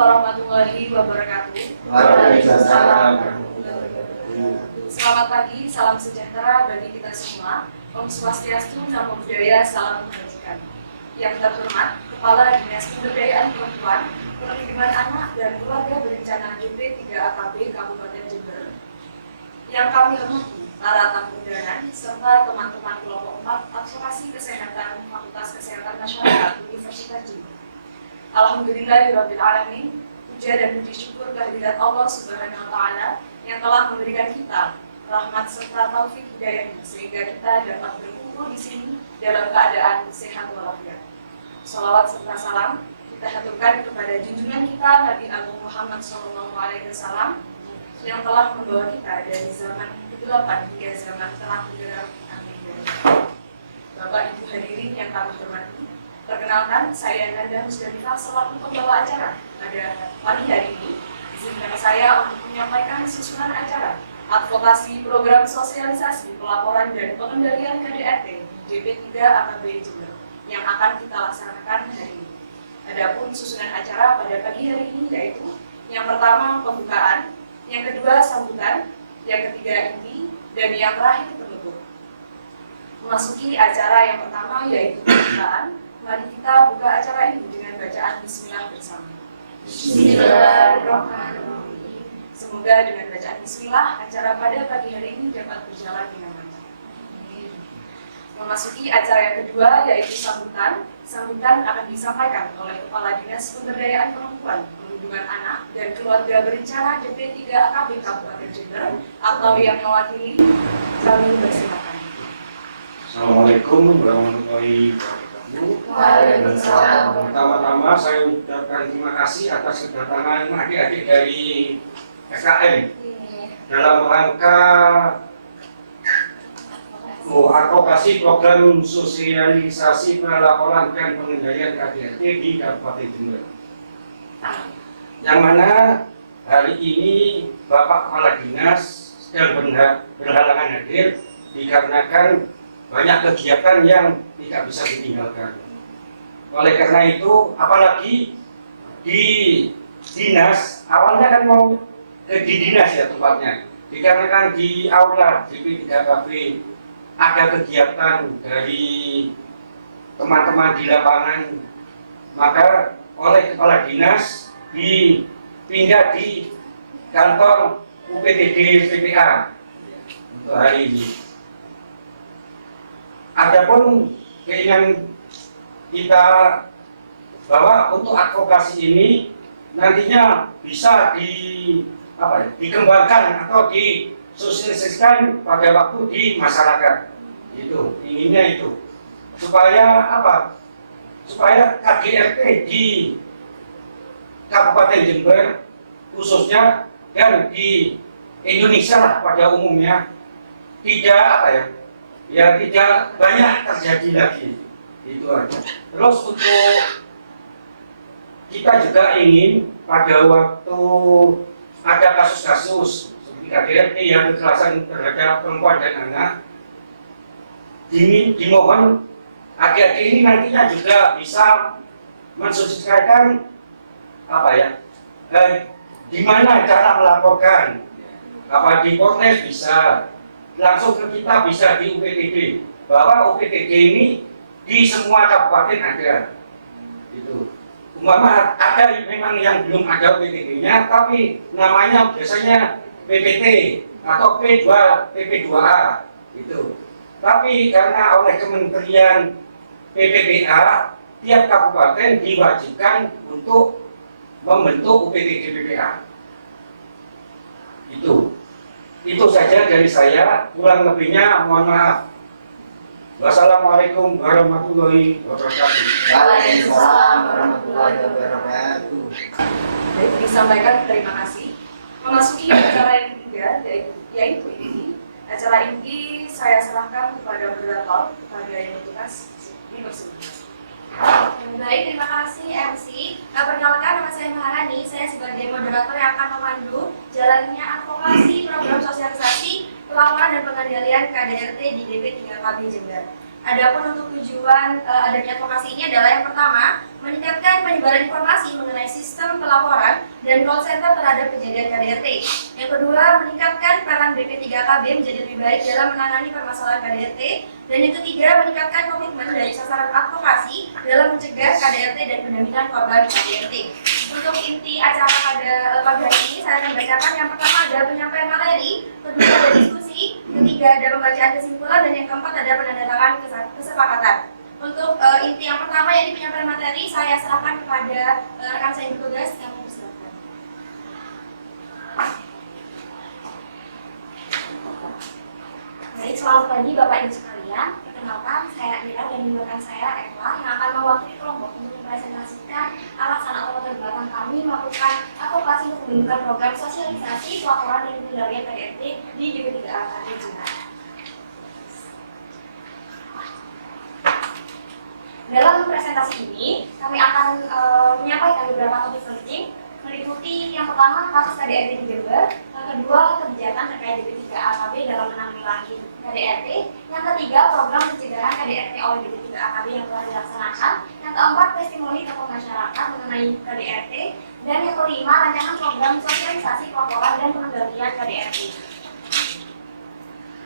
warahmatullahi wabarakatuh. Waalaikumsalam. Selamat pagi, salam sejahtera bagi kita semua. Om Swastiastu, Namo Buddhaya, salam kebajikan. Yang terhormat, Kepala Dinas Pemberdayaan Perempuan, Perlindungan Anak dan Keluarga Berencana DP 3 AKB Kabupaten Jember. Yang kami hormati para tamu undangan serta teman-teman kelompok 4 Advokasi Kesehatan Fakultas Kesehatan Masyarakat Universitas Jember. Alhamdulillahirabbil alamin. Puja dan puji syukur kehadirat Allah Subhanahu wa taala yang telah memberikan kita rahmat serta taufik hidayah sehingga kita dapat berkumpul di sini dalam keadaan sehat walafiat. Shalawat serta salam kita haturkan kepada junjungan kita Nabi Agung Muhammad SAW yang telah membawa kita dari zaman ke-8 hingga zaman terang benderang. Amin. Bapak Ibu hadirin yang kami hormati, perkenalkan saya Nanda Musdalifah selaku pembawa acara pada pagi hari ini. Izinkan saya untuk menyampaikan susunan acara advokasi program sosialisasi pelaporan dan pengendalian KDRT DP 3 AKB Jember yang akan kita laksanakan hari ini. Adapun susunan acara pada pagi hari ini yaitu yang pertama pembukaan, yang kedua sambutan, yang ketiga inti, dan yang terakhir penutup. Memasuki acara yang pertama yaitu pembukaan, mari kita buka acara ini dengan bacaan Bismillah bersama. Bismillahirrahmanirrahim. Semoga dengan bacaan Bismillah, acara pada pagi hari ini dapat berjalan dengan lancar. Memasuki acara yang kedua yaitu sambutan. Sambutan akan disampaikan oleh Kepala Dinas Pemberdayaan Perempuan, Perlindungan Anak dan Keluarga Berencana DP 3 AKB Kabupaten Jember atau yang mewakili. Kami persilakan. Assalamualaikum warahmatullahi wabarakatuh. Waalaikumsalam. Pertama-tama saya ucapkan terima kasih atas kedatangan adik-adik dari SKM dalam rangka advokasi program sosialisasi pelaporan dan pengendalian KDRT di Kabupaten Jember. Yang mana hari ini Bapak Kepala Dinas sedang berhalangan hadir dikarenakan banyak kegiatan yang tidak bisa ditinggalkan. Oleh karena itu, apalagi di dinas, awalnya kan mau di dinas ya tempatnya, dikarenakan di aula DP 3 AKB ada kegiatan dari teman-teman di lapangan, maka oleh Kepala Dinas dipindah di kantor UPTD PPA untuk hari ini. Adapun keinginan kita bahwa untuk advokasi ini nantinya bisa dikembangkan atau disosialisasikan pada waktu di masyarakat. Itu inginnya itu supaya supaya KDRT di Kabupaten Jember khususnya dan di Indonesia pada umumnya tidak tidak banyak terjadi lagi. Itu aja. Terus untuk kita juga ingin pada waktu ada kasus-kasus seperti KDRT yang kekerasan terhadap perempuan dan anak, dimohon adik-adik ini nantinya juga bisa mensosialisasikan di mana cara melaporkan, di Polres bisa, langsung ke kita bisa di UPTD, bahwa UPTD ini di semua kabupaten ada. Itu umpama ada memang yang belum ada UPTD-nya, tapi namanya biasanya PPT atau PP2A itu. Tapi karena oleh Kementerian PPPA, tiap kabupaten diwajibkan untuk membentuk UPTD PPA. Itu saja dari saya, kurang lebihnya mohon maaf. Wassalamualaikum warahmatullahi wabarakatuh. Waalaikumsalam warahmatullahi wabarakatuh. Baik, disampaikan terima kasih. Memasuki acara yang ketiga yaitu inti. Acara inti saya serahkan kepada moderator, kepada yang bertugas di bersama. Baik, terima kasih MC. Perkenalkan, nama saya Maharani. Saya sebagai moderator yang akan memandu jalannya advokasi program sosialisasi pelaporan dan pengendalian KDRT di DP 3 AKB Jember. Adapun untuk tujuan adanya advokasi ini adalah yang pertama, meningkatkan penyebaran informasi mengenai sistem pelaporan dan call center terhadap kejadian KDRT. Yang kedua, meningkatkan peran BP3KB menjadi lebih baik dalam menangani permasalahan KDRT. Dan yang ketiga, meningkatkan komitmen dari sasaran advokasi dalam mencegah KDRT dan pendampingan korban KDRT. Untuk inti acara pada pagi hari ini, saya akan bacakan. Yang pertama ada penyampaian materi, kedua ada diskusi, ketiga ada pembacaan kesimpulan, dan yang keempat ada penandatangan kesepakatan. Untuk inti yang pertama yaitu penyampaian materi, saya serahkan kepada rekan saya yang bertugas. Kami persilakan. Baik, selamat pagi Bapak Ibu sekalian. Perkenalkan, saya Ira dan rekan saya Eva yang akan mewakili kelompok untuk mempresentasikan alasan atau latar belakang kami melakukan advokasi untuk pembentukan program sosialisasi pelaporan dan pengendalian KDRT di DP3AKB Jember. Dalam presentasi ini, kami akan menyampaikan beberapa topik penting, meliputi yang pertama kasus KDRT di Jember, yang kedua kebijakan terkait DP3AKB dalam menanggulangi KDRT, yang ketiga program pencegahan KDRT oleh DP3AKB yang telah dilaksanakan, yang keempat testimoni tokoh masyarakat mengenai KDRT, dan yang kelima rancangan program sosialisasi pelaporan dan pengendalian KDRT.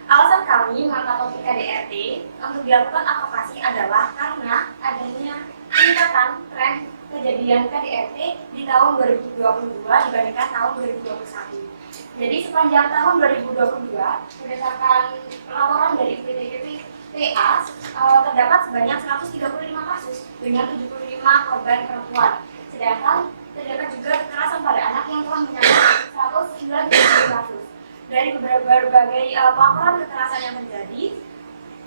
Alasan kami mengangkat topik KDRT untuk dilakukan advokasi adalah karena adanya peningkatan tren kejadian KDRT di tahun 2022 dibandingkan tahun 2021. Jadi sepanjang tahun 2022, berdasarkan laporan dari UPTPA, terdapat sebanyak 135 kasus dengan 75 korban perempuan. Sedangkan terdapat juga kekerasan pada anak yang telah mencapai 197 kasus. Dari berbagai laporan kekerasan yang terjadi,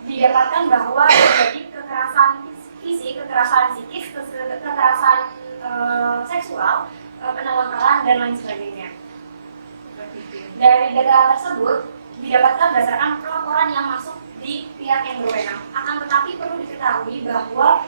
didapatkan bahwa terjadi kekerasan fisik, kekerasan psikis, kekerasan seksual, penelantaran, dan lain sebagainya. Dari data tersebut, didapatkan berdasarkan pelaporan yang masuk di pihak yang berwenang. Akan tetapi perlu diketahui bahwa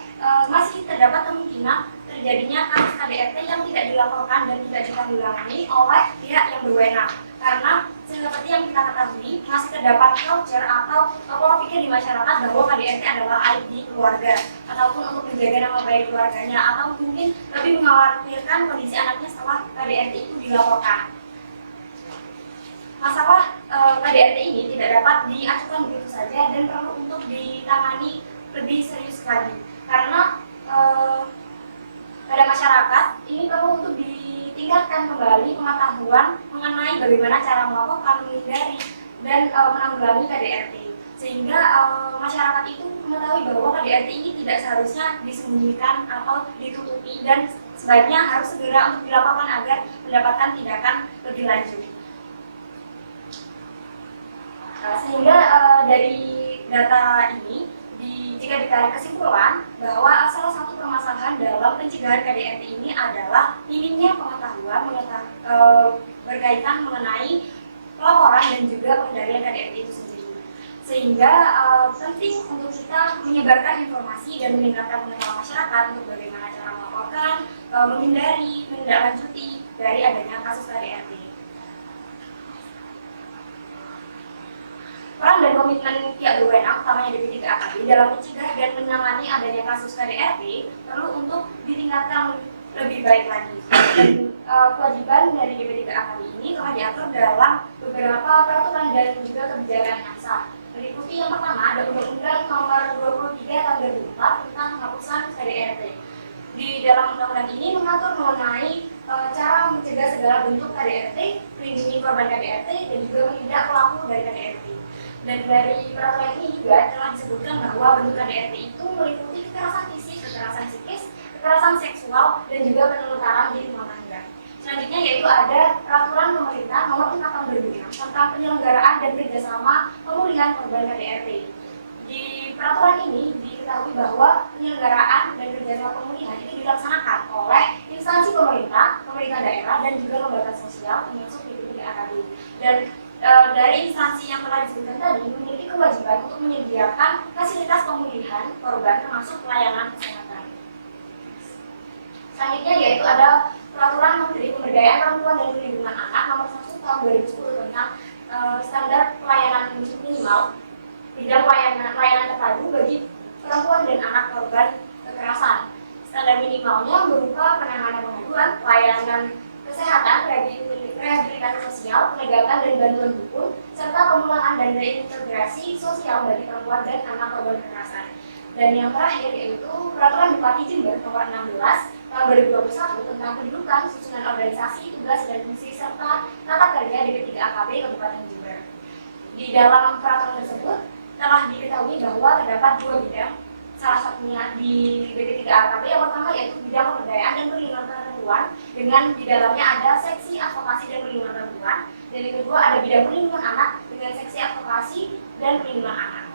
masih terdapat kemungkinan terjadinya kasus KDRT yang tidak dilaporkan dan tidak ditanggulangi oleh pihak yang berwenang. Karena seperti yang kita ketahui, masih terdapat culture atau pola pikir di masyarakat bahwa KDRT adalah aib di keluarga, ataupun untuk menjaga nama baik keluarganya, atau mungkin lebih mengkhawatirkan kondisi anaknya setelah KDRT itu dilaporkan. Masalah KDRT ini tidak dapat diacukan begitu saja dan perlu untuk ditangani lebih serius lagi. Karena pada masyarakat ini perlu untuk ditingkatkan kembali pengetahuan mengenai bagaimana cara melakukan, menghindari, dan menanggulangi KDRT. Sehingga masyarakat itu mengetahui bahwa KDRT ini tidak seharusnya disembunyikan atau ditutupi dan sebaiknya harus segera untuk dilaporkan agar mendapatkan tindakan lebih lanjut. Sehingga dari data ini jika ditarik kesimpulan bahwa salah satu permasalahan dalam pencegahan KDRT ini adalah minimnya pengetahuan berkaitan mengenai pelaporan dan juga pengendalian KDRT itu sendiri. Sehingga penting untuk kita menyebarkan informasi dan meningkatkan pengetahuan masyarakat untuk bagaimana cara melaporkan, menghindari, menindaklanjuti dari adanya kasus KDRT. Peran dan komitmen pihak berwenang, utamanya DP3AKB, dalam mencegah dan menangani adanya kasus KDRT perlu untuk ditingkatkan lebih baik lagi. Dan kewajiban dari DP3AKB ini telah diatur dalam beberapa peraturan dan juga kebijakan yang sah. Meliputi yang pertama ada Undang-Undang Nomor 23 Tahun 2004 tentang penghapusan KDRT. Di dalam undang-undang ini mengatur mengenai cara mencegah segala bentuk KDRT, melindungi korban KDRT, dan juga menindak pelaku dari KDRT. Dan dari peraturan ini juga telah disebutkan bahwa bentuk KDRT itu meliputi kekerasan fisik, kekerasan psikis, kekerasan seksual, dan juga penelantaran di rumah tangga. Selanjutnya yaitu ada peraturan pemerintah nomor 4 tahun 2006 tentang penyelenggaraan dan kerjasama pemulihan korban KDRT. Di peraturan ini diketahui bahwa penyelenggaraan dan kerjasama pemulihan ini dilaksanakan oleh instansi pemerintah, pemerintah daerah, dan juga lembaga sosial termasuk DP3AKB. Dan dari instansi yang telah disebutkan tadi memiliki kewajiban untuk menyediakan fasilitas pemulihan korban termasuk pelayanan kesehatan. Selanjutnya yaitu ada Peraturan Menteri Pemberdayaan Perempuan dan Perlindungan Anak Nomor 1 Tahun 2010 tentang standar pelayanan minimal bidang pelayanan terpadu bagi minimalnya berupa penanganan pengaduan, pelayanan kesehatan, rehabilitasi sosial, penegakan dan bantuan hukum, serta pemulangan dan reintegrasi sosial bagi perempuan dan anak korban kekerasan. Dan yang terakhir yaitu Peraturan Bupati Jember Nomor 16 Tahun 2021 tentang kedudukan, susunan organisasi, tugas dan fungsi serta tata kerja DP3 AKB Kabupaten Jember. Di dalam peraturan tersebut telah diketahui bahwa terdapat 2 bidang, salah satunya di DP3 AKB. Yang pertama yaitu bidang pemberdayaan dan perlindungan perempuan, dengan di dalamnya ada seksi advokasi dan perlindungan perempuan, dan yang kedua ada bidang perlindungan anak dengan seksi advokasi dan perlindungan anak.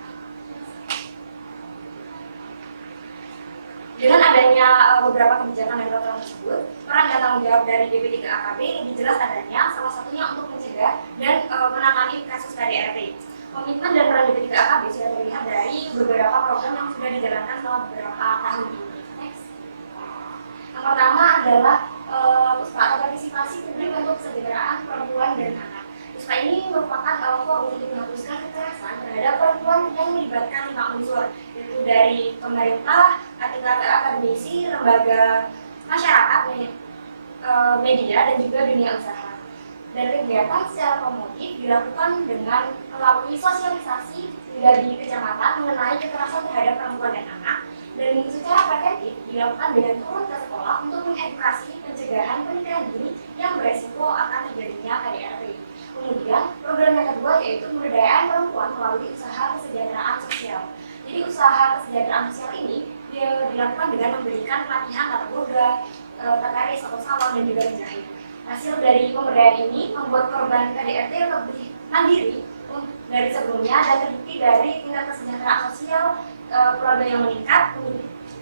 Dengan adanya beberapa kebijakan dan peraturan tersebut, peran dan tanggung jawab dari DP3 AKB lebih jelas adanya, salah satunya untuk mencegah dan menangani kasus KDRT. Komitmen dan peran DP3 AKB sudah terlihat dari beberapa program yang sudah dijalankan selama beberapa tahun ini. Next. Yang pertama adalah PUSPA atau partisipasi publik untuk kesejahteraan perempuan dan anak. PUSPA ini merupakan forum untuk menghapuskan kekerasan terhadap perempuan yang melibatkan 5 unsur, yaitu dari pemerintah, akademisi, lembaga masyarakat, media, dan juga dunia usaha. Dan kegiatan secara promotif dilakukan dengan melalui sosialisasi dari kecamatan mengenai kekerasan terhadap perempuan dan anak, dan secara preventif dilakukan dengan turun ke sekolah untuk mengedukasi pencegahan pernikahan dini yang beresiko akan terjadinya KDRT. Kemudian program yang kedua yaitu pemberdayaan perempuan melalui usaha kesejahteraan sosial. Jadi usaha kesejahteraan sosial ini dilakukan dengan memberikan pelatihan tata boga, tata rias atau salon, dan juga menjahit. Hasil dari pemberdayaan ini membuat korban KDRT lebih mandiri dari sebelumnya dan terbukti dari tingkat kesejahteraan sosial keluarga yang meningkat,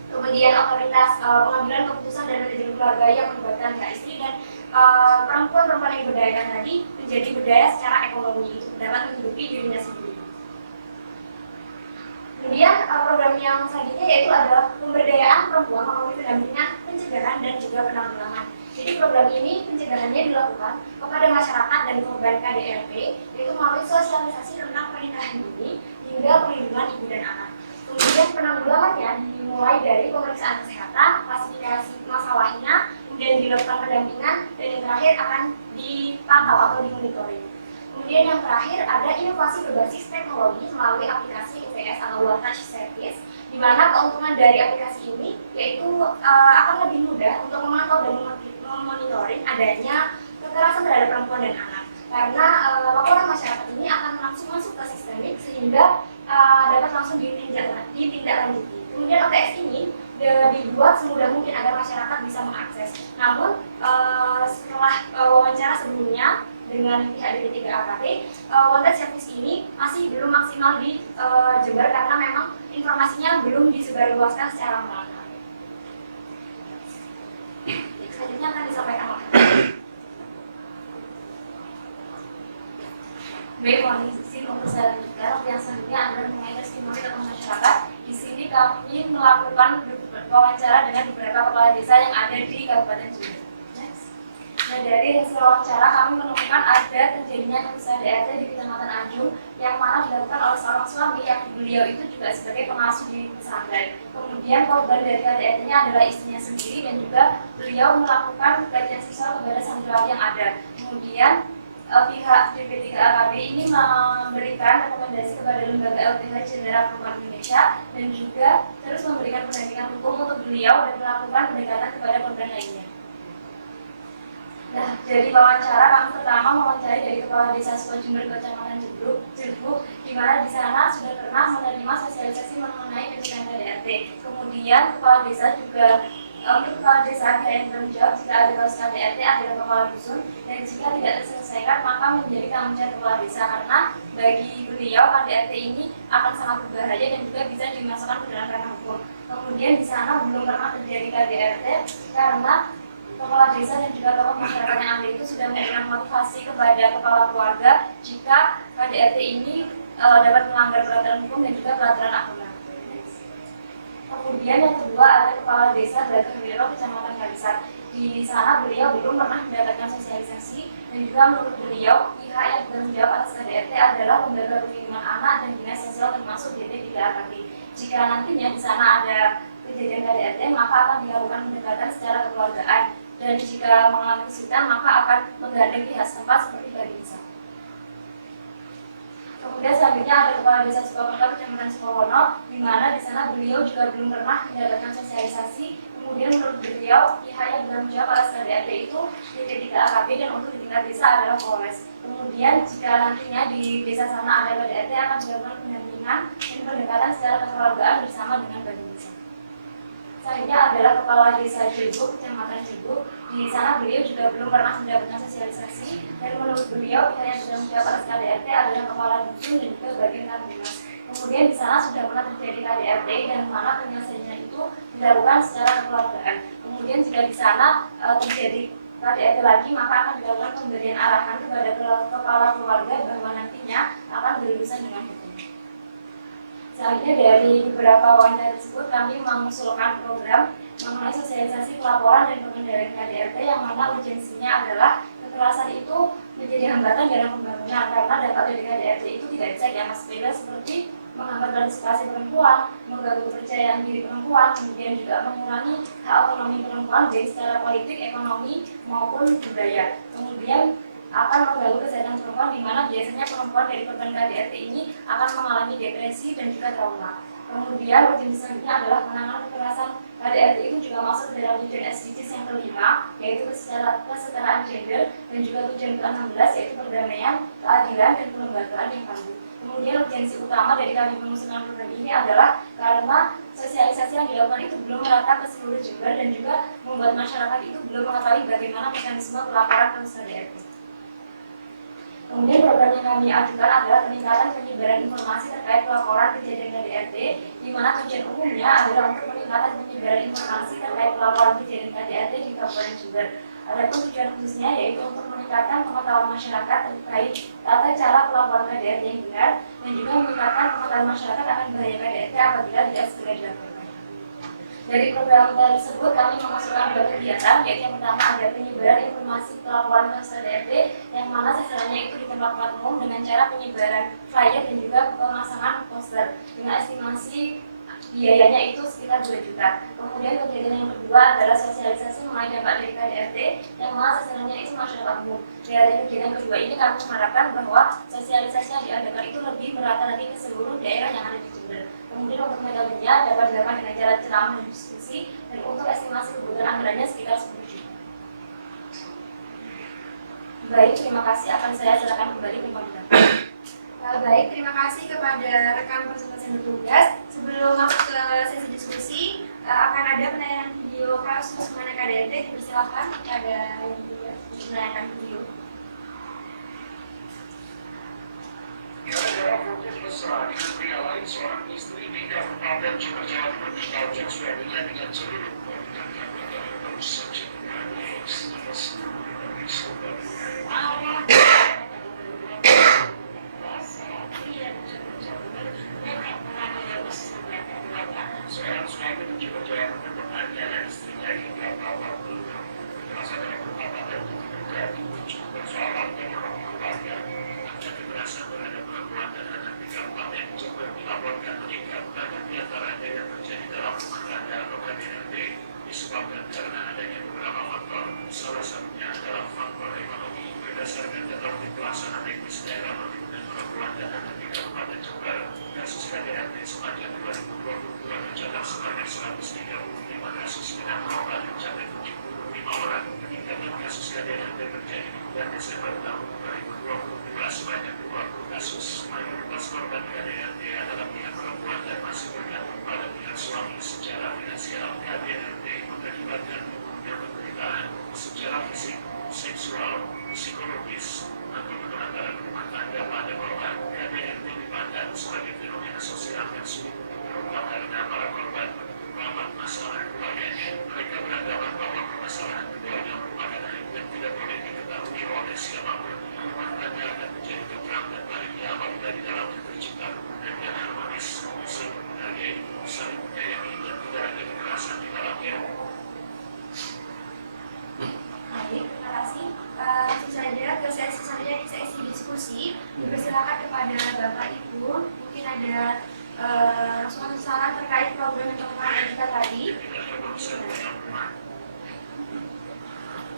kemudian otoritas pengambilan keputusan dan manajemen keluarga yang melibatkan pihak istri, dan perempuan-perempuan yang diberdayakan tadi menjadi berdaya secara ekonomi untuk dapat menghidupi dirinya sendiri. Kemudian program yang selanjutnya yaitu adalah pemberdayaan perempuan melalui pendampingan, pencegahan, dan juga penanggulangan. Jadi program ini pencegahannya dilakukan kepada masyarakat dan korban KDRT, yaitu melalui sosialisasi tentang pernikahan dini hingga perlindungan ibu dan anak. Kemudian penanggulangannya dimulai dari pemeriksaan kesehatan, klasifikasi masalahnya, kemudian dilakukan pendampingan, dan yang terakhir akan dipantau atau dimonitoring. Kemudian yang terakhir ada inovasi berbasis teknologi melalui aplikasi UPS atau One Touch Service, di mana keuntungan dari aplikasi ini yaitu akan lebih mudah untuk memantau dan memonitoring adanya kekerasan terhadap perempuan dan anak, karena laporan masyarakat ini akan langsung masuk ke sistemik sehingga dapat langsung ditindaklanjuti. Kemudian OTS ini dibuat semudah mungkin agar masyarakat bisa mengakses. Namun setelah wawancara sebelumnya dengan pihak DP3 AKB, One Touch Service ini masih belum maksimal di Jember karena memang informasinya belum disebarluaskan secara merata. Selanjutnya akan disampaikan oleh baik, mohon izin untuk saya lanjutkan. Yang selanjutnya adalah mengenai testimoni tokoh masyarakat. Di sini kami melakukan wawancara dengan beberapa kepala desa yang ada di Kabupaten Jember. Nah, dari hasil wawancara kami menemukan ada terjadinya kasus KDRT di Kecamatan Anjung yang mana dilakukan oleh seorang suami yang beliau itu juga sebagai pengasuh di pesantren. Kemudian korban dari KDRT-nya adalah istrinya sendiri dan juga beliau melakukan pelecehan seksual kepada santriwati yang ada. Kemudian pihak DP3 AKB ini memberikan rekomendasi kepada lembaga LBH Jendera Perempuan Indonesia dan juga terus memberikan pendampingan hukum untuk beliau dan melakukan pendekatan kepada korban lainnya. Nah, dari wawancara kami pertama mewawancari dari Kepala Desa Sukojember Kecamatan Jeruk, di mana di sana sudah pernah menerima sosialisasi mengenai pencegahan KDRT. Kemudian Kepala Desa juga untuk Kepala Desa yang bertanggung jawab jika ada kasus KDRT adalah Kepala Dusun, dan jika tidak terselesaikan maka menjadi tanggung jawab Kepala Desa, karena bagi beliau KDRT ini akan sangat berbahaya dan juga bisa dimasukkan ke dalam ranah hukum. Kemudian di sana belum pernah terjadi KDRT karena Kepala Desa dan juga tokoh masyarakat yang ada itu sudah memberikan motivasi kepada kepala keluarga jika KDRT ini dapat melanggar peraturan hukum dan juga peraturan agama. Kemudian yang kedua ada Kepala Desa Bratamiro Kecamatan Kalisar. Di sana beliau belum pernah mendapatkan sosialisasi dan juga menurut beliau pihak yang bertanggung jawab atas KDRT adalah lembaga perlindungan anak dan dinas sosial termasuk DP3 AKB. Jika nantinya di sana ada kejadian KDRT kemudian maka akan dilakukan pendekatan secara kekeluargaan, dan jika mengalami kesulitan maka akan menggandeng pihak setempat seperti Babinsa. Kemudian selanjutnya ada Kepala Desa Sukaperta Kecamatan Sukowono, di mana di sana beliau juga belum pernah mendapatkan sosialisasi. Kemudian menurut beliau, pihak yang bertanggung jawab atas KDRT itu titik 3 AKP dan untuk di tingkat desa adalah Polres. Kemudian jika nantinya di desa sana ada KDRT akan dilakukan pendampingan dan pendekatan secara kekeluargaan bersama dengan Babinsa. Selanjutnya adalah Kepala Desa Jebuk, Kecamatan Jebuk. Di sana beliau juga belum pernah mendapatkan sosialisasi, dan menurut beliau pihak yang sudah menjawab atas KDRT adalah Kepala Dusun dan juga bagian Kamtimas. Kemudian di sana sudah pernah terjadi KDRT dan mana penyelesaiannya itu dilakukan secara kekeluargaan. Kemudian jika di sana terjadi KDRT lagi, maka akan dilakukan pemberian arahan kepada kepala keluarga bahwa nantinya akan berurusan dengan hukum. Selanjutnya dari beberapa wawancara tersebut kami mengusulkan program mengenai sosialisasi pelaporan dan pengendalian KDRT yang mana urgensinya adalah kekerasan itu menjadi hambatan dalam pembangunan, karena dampak dari KDRT itu tidak bisa dianggap sepele seperti menghambat partisipasi perempuan, mengganggu kepercayaan diri perempuan, kemudian juga mengurangi hak otonomi perempuan baik secara politik, ekonomi maupun budaya. Kemudian akan mengganggu kesehatan perempuan, di mana biasanya perempuan dari korban KDRT ini akan mengalami depresi dan juga trauma. Kemudian urgensi selanjutnya adalah penanganan kekerasan KDRT itu juga masuk dalam tujuan SDGs yang kelima, yaitu kesetaraan gender, dan juga tujuan ke-16 yaitu perdamaian, keadilan, dan kelembagaan yang tangguh. Kemudian urgensi utama dari kami mengusulkan program ini adalah karena sosialisasi yang dilakukan itu belum merata ke seluruh Jember dan juga membuat masyarakat itu belum mengetahui bagaimana mekanisme pelaporan kasus KDRT. Kemudian program yang kami ajukan adalah peningkatan penyebaran informasi terkait pelaporan kejadian KDRT, di mana tujuan umumnya adalah untuk meningkatkan penyebaran informasi terkait pelaporan kejadian KDRT di Kabupaten Jember. Adapun tujuan khususnya yaitu untuk meningkatkan pengetahuan masyarakat terkait tata cara pelaporan KDRT yang benar, dan juga meningkatkan pengetahuan masyarakat akan bahaya KDRT apabila tidak segera dilaporkan. Dari program tersebut kami mengusulkan dua kegiatan, yaitu yang pertama ada penyebaran informasi pelaporan kasus KDRT yang mana sasarannya itu di tempat-tempat umum dengan cara penyebaran flyer dan juga pemasangan poster dengan estimasi biayanya itu sekitar 2 juta. Kemudian kegiatan yang kedua adalah sosialisasi mengenai dampak dari KDRT yang mana sasarannya itu masyarakat umum. Dari kegiatan kedua ini kami mengharapkan bahwa sosialisasi yang diadakan itu lebih merata lagi ke seluruh daerah yang ada di Jember. Kemudian untuk metodenya dapat dilakukan dengan cara ceramah dan diskusi, dan untuk estimasi kebutuhan anggarannya sekitar 10 juta. Baik, terima kasih. Akan saya silakan kembali ke Pemda. Baik, terima kasih kepada rekan presentasi bertugas. Sebelum masuk ke sesi diskusi, akan ada penayangan video kasus mengenai KDRT. Dipersilakan kepada yang punya untuk menayangkan video. Gara-gara fokus mesra lain seorang istri di Kabupaten Jember Jawa Timur ditabrak suaminya dengan celurit. Baru saja seorang suami di Jember Jawa Timur menganiaya istrinya hingga bawah. Masa dalam beberapa hari itu terjadi.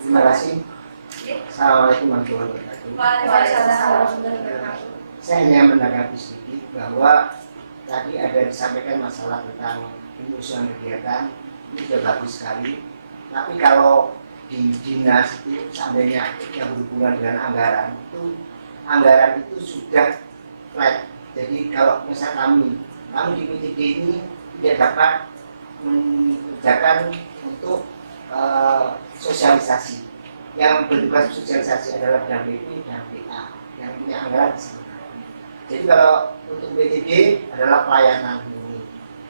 Terima kasih. Assalamualaikum warahmatullahi wabarakatuh. Waalaikumsalam warahmatullahi wabarakatuh. Saya hanya menanggapi sedikit bahwa tadi ada disampaikan masalah tentang penyusunan kegiatan, ini sudah bagus sekali. Tapi kalau di dinas itu seandainya yang berhubungan dengan anggaran itu sudah flat. Jadi kalau misalnya kami di PTD ini tidak dapat mengerjakan untuk sosialisasi. Yang bertugas sosialisasi adalah bidang BP dan PA yang punya anggaran di sana. Jadi kalau untuk PTD adalah pelayanan ini.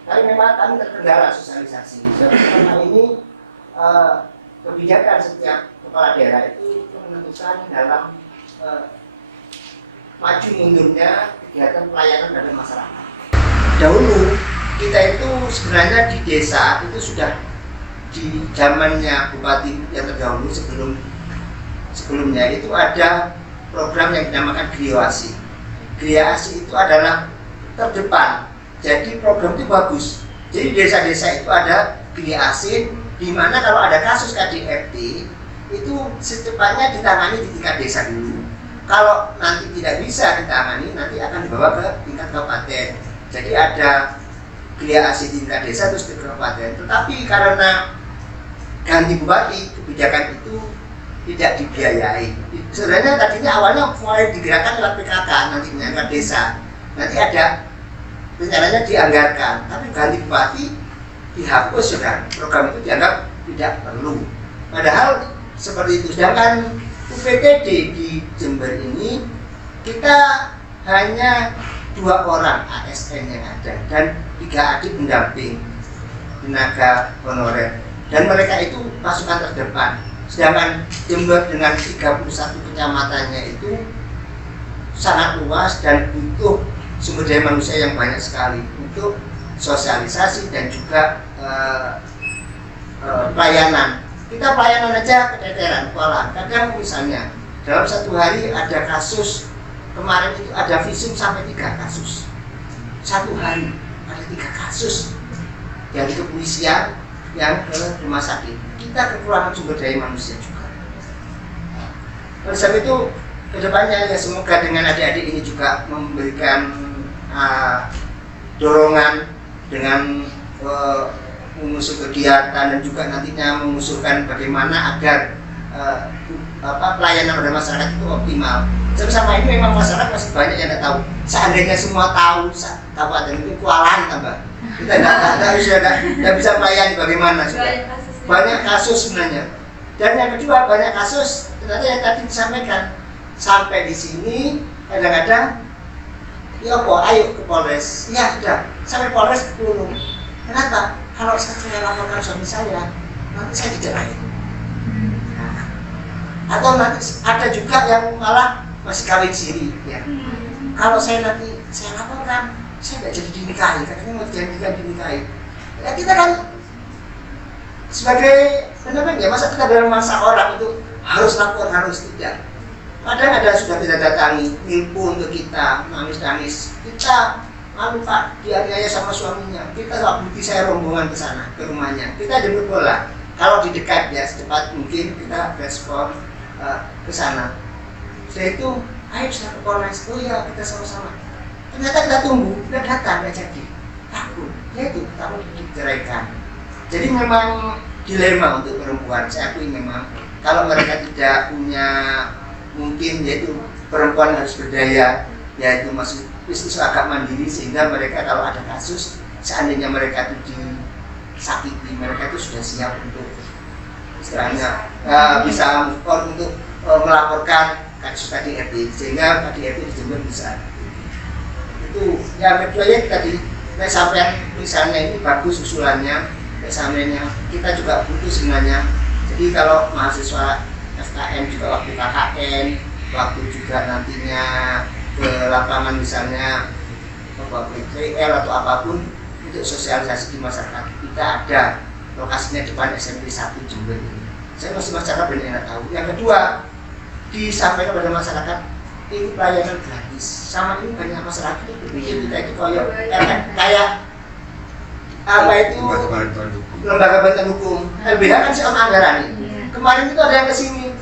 Tapi memang kami terkendala sosialisasi. Jadi selama ini kebijakan setiap kepala daerah itu menentukan dalam maju mundurnya kegiatan pelayanan pada masyarakat. Dahulu kita itu sebenarnya di desa itu sudah di zamannya bupati yang terdahulu sebelumnya itu ada program yang dinamakan Griyoasi. Griyoasi itu adalah terdepan. Jadi program itu bagus. Jadi desa-desa itu ada Griyoasi di mana kalau ada kasus KDRT itu secepatnya ditangani di tingkat desa dulu. Kalau nanti tidak bisa ditangani, nanti akan dibawa ke tingkat kabupaten. Jadi ada Griyoasi di tingkat desa terus ke kabupaten. Tetapi karena ganti bupati, kebijakan itu tidak dibiayai. Sebenarnya tadinya awalnya mulai digerakkan lewat PKK nantinya lewat desa. Nanti ada rencananya dianggarkan, tapi ganti bupati dihapus sudah. Program itu dianggap tidak perlu. Padahal seperti itu. Sedangkan UPTD di Jember ini kita hanya 2 orang ASN yang ada dan 3 adik pendamping tenaga honorer. Dan mereka itu pasukan terdepan. Sedangkan Jember dengan 31 kecamatannya itu sangat luas dan butuh sumber daya manusia yang banyak sekali untuk sosialisasi dan juga pelayanan. Kita pelayanan aja keteteran, kewalahan. Kadang misalnya dalam 1 hari ada kasus, kemarin itu ada visum sampai 3 kasus. 1 hari ada 3 kasus dari kepolisian yang ke rumah sakit. Kita kekurangan sumber daya manusia juga. Oleh sebab itu kedepannya ya semoga dengan adik-adik ini juga memberikan dorongan dengan mengusung kegiatan dan juga nantinya mengusulkan bagaimana agar pelayanan pada masyarakat itu optimal. Tapi sama ini memang masyarakat masih banyak yang tidak tahu. Seandainya semua tahu, kabupaten itu kewalahan tambah. Kita tidak bisa melayani bagaimana sudah. Banyak kasus sebenarnya. Dan yang kedua banyak kasus ternyata yang tadi disampaikan sampai di sini kadang-kadang ya apa, ayo ke Polres. Ya sudah, sampai Polres ke Gunung. Kenapa? Kalau saya laporkan suami saya, nanti saya dijerahin. Atau nanti ada juga yang malah masih kawin siri. Ya. Kalau saya nanti saya laporkan, saya nggak jadi dinikahi, katanya mau dinikahi. Ya kita kan sebagai benar ya, masa kita dalam masa orang itu harus lapor, harus tidak. Kadang ada sudah kita datangi, nelpon ke kita, nangis-nangis. Kita Pak dianiaya sama suaminya. Kita nggak bukti, saya rombongan ke sana, ke rumahnya. Kita jemput bola. Kalau di dekat ya secepat mungkin kita respon ke sana. Setelah itu, ayo sudah ke Polres. Oh ya, kita sama-sama. Ternyata kita tunggu, nggak datang, nggak jadi. Takut, ya itu takut diceraikan. Jadi memang dilema untuk perempuan. Saya akui memang kalau mereka tidak punya mungkin yaitu perempuan harus berdaya, yaitu masuk bisnis agak mandiri sehingga mereka kalau ada kasus seandainya mereka itu disakiti, mereka itu sudah siap untuk istilahnya bisa move on untuk melaporkan kasus KDRT sehingga KDRT di Jember bisa. Itu yang kedua ya tadi saya sampaikan misalnya ini bagus usulannya, sampainya kita juga butuh sebenarnya. Jadi kalau mahasiswa FKM juga waktu KKN, waktu juga nantinya ke lapangan misalnya PTL atau apapun untuk sosialisasi di masyarakat, kita ada lokasinya depan SMP 1 Jember ini. Saya masih masyarakat banyak yang tahu. Yang kedua disampaikan kepada masyarakat ini pelayanan gratis. Sama ini banyak masyarakat itu berpikir kita itu kayak apa itu lembaga bantuan hukum. LBH kan soal anggaran ini. Kemarin itu ada yang kesini,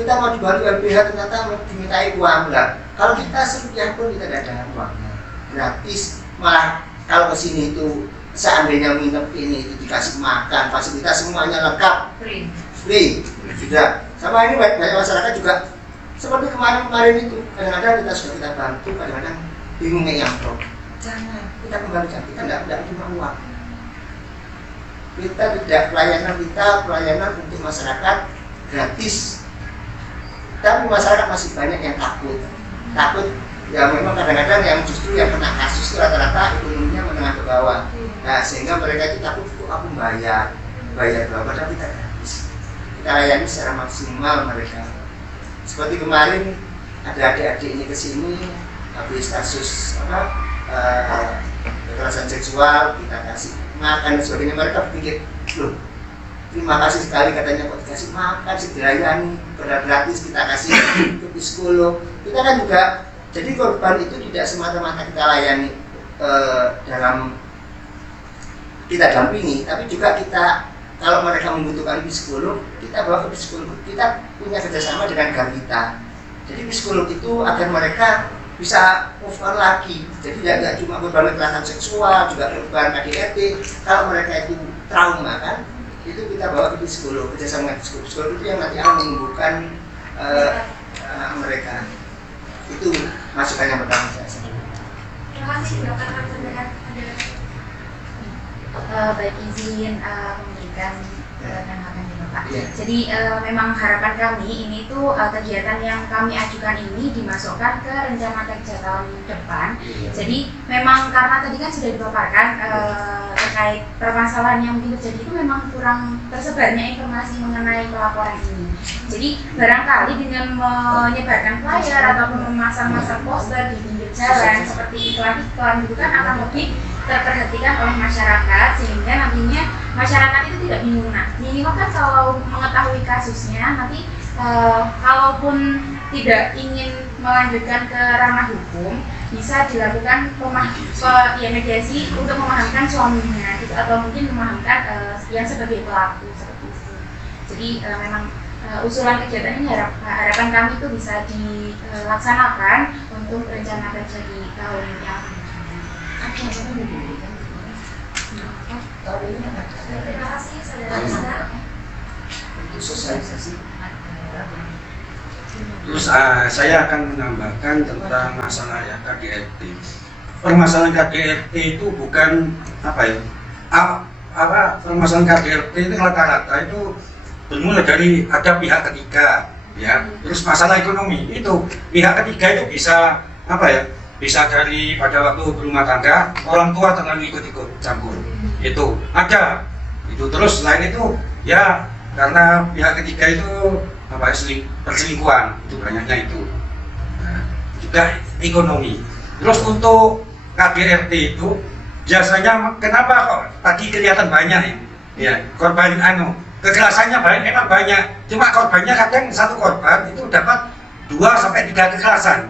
kita mau dibantu LBH ternyata mau dimintai uang lah. Kalau kita serupiah pun kita tidak ada uangnya, gratis. Malah kalau kesini itu seandainya nginep ini itu dikasih makan, fasilitas semuanya lengkap, free juga. Sama ini banyak masyarakat juga seperti kemarin itu, kadang-kadang kita bantu, kadang-kadang bingungnya yang pro. Jangan, kita kembalikan, kita tidak cuma uang. Kita tidak pelayanan untuk masyarakat gratis. Tapi masyarakat masih banyak yang takut. Ya memang kadang-kadang yang justru yang kena kasus itu rata-rata ekonominya menengah ke bawah. Nah sehingga mereka itu takut, aku bayar berapa, padahal kita gratis. Kita layani secara maksimal mereka. Seperti kemarin ada adik-adik ini kesini habis kasus kekerasan seksual, kita kasih makan dan sebagainya. Mereka pikir, loh terima kasih sekali katanya kok dikasih makan, dilayani, gratis kita kasih ke psikolog. Kita kan juga, jadi korban itu tidak semata-mata kita layani dalam kita dampingi, tapi juga kita kalau mereka membutuhkan psikolog, kita bawa ke psikolog. Kita punya kerjasama dengan Gavita. Jadi psikolog itu agar mereka bisa move on lagi. Jadi tidak cuma korban kekerasan seksual, juga korban KDRT. Kalau mereka itu trauma kan, itu kita bawa ke psikolog. Kerjasama dengan psikolog itu yang nanti akan menyembuhkan mereka. Itu masukan yang pertama saya. Terima kasih Dokter Archandra. Baik, izin memberikan tanggapan ya Bapak. Jadi memang harapan kami ini tuh kegiatan yang kami ajukan ini dimasukkan ke rencana kerja tahun depan. Jadi memang karena tadi kan sudah dipaparkan terkait permasalahan yang mungkin terjadi itu memang kurang tersebarnya informasi mengenai pelaporan ini. Jadi barangkali dengan menyebarkan flyer ataupun memasang-masang poster di pinggir jalan seperti iklan-iklan gitu kan akan lebih terperhatikan oleh masyarakat, sehingga nantinya masyarakat itu tidak bingung. Nah, minimal kan kalau mengetahui kasusnya nanti kalaupun tidak ingin melanjutkan ke ranah hukum, bisa dilakukan mediasi untuk memahamkan suaminya gitu, atau mungkin memahamkan yang sebagai pelaku seperti itu. Jadi memang usulan kegiatan ini harapan kami itu bisa dilaksanakan untuk rencana kerja di tahun yang akan datang. Terima kasih saudara-saudara. Untuk sosialisasi. Terus saya akan menambahkan tentang masalah ya KDRT. Permasalahan KDRT itu bukan permasalahan KDRT itu rata-rata itu bermula dari ada pihak ketiga, ya. Terus masalah ekonomi itu pihak ketiga itu bisa bisa dari pada waktu berumah tangga orang tua terlalu ikut campur, itu ada. Itu terus selain itu ya karena pihak ketiga itu perselingkuhan, itu banyaknya itu. Nah, juga ekonomi. Terus untuk KDRT itu biasanya kenapa kok tadi kelihatan banyak ya korban kekerasannya emang banyak, cuma korbannya kadang satu korban itu dapat 2 sampai 3 kekerasan.